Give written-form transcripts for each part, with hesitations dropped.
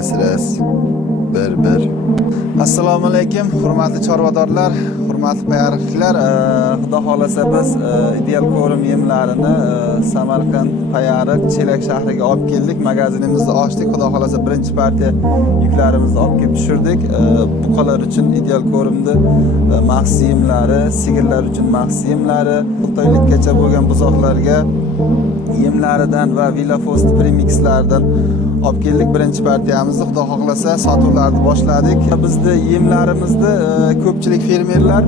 ras. Bir. Assalomu alaykum, hurmatli chorvadorlar, hurmatli payariqchilar. Xudo xolasa biz Ideal Ko'rim yemlarini Samarqand, Payariq, Chelak shahriga olib keldik. Magazinimizni ochdik. Xudo xolasa birinchi partiya yuklarimizni olib kelib tushirdik. Buqalar uchun Ideal Ko'rimni maxsus yemlari, sigirlar uchun maxsus yemlari, 6 oylikgacha bo'lgan buzoqlarga yemlaridan va Villafost premixlaridan olib keldik. Birinchi partiyamizni Xudo xohlasa sotuvlarni boshladik. Bizda yemlarimizni ko'pchilik fermerlar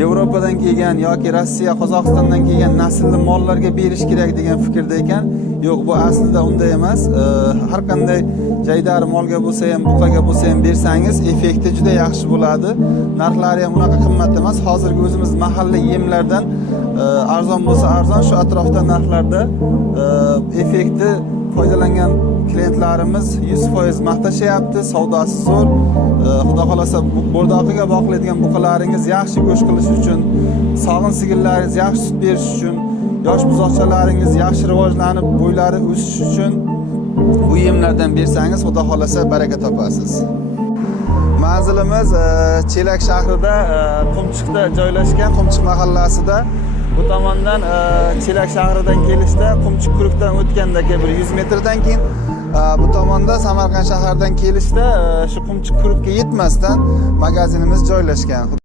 Yevropadan kelgan yoki Rossiya, Qozog'istondan kelgan naslli mollarga berish kerak degan fikrda ekan. Yo'q, bu aslida unday emas. Har qanday jaydari molga bo'lsa ham, buqaga bo'lsa ham bersangiz, effekti juda yaxshi bo'ladi. Narxlari ham unaqa qimmat emas. Hozirgi o'zimiz mahalliy yemlardan arzon bo'lsa arzon, shu atrofda narxlarda effekti foydalangan klientlarimiz 100% maqtashyapti. Savdosi zo'r. Xudo xolasa bo'rdoqiga boqiladigan buqalaringiz yaxshi go'sht qilish uchun, sog'in sigirlaringiz yaxshi sut berish uchun, yosh buzoqchalaringiz yaxshi rivojlanib, bo'ylari o'sish uchun bu yemlardan bersangiz, Xudo xolasa baraka topasiz. Manzilimiz Chelak shahrida, Qumchiqda joylashgan, Qumchiq mahallasida. Bu tomondan Chelak shahridan kelishda Qumchiq kurukdan o'tganda bir 100 metrdan keyin bu tomonda Samarqand shahridan kelishda shu Qumchiq kurukka yetmasdan magazinimiz joylashgan.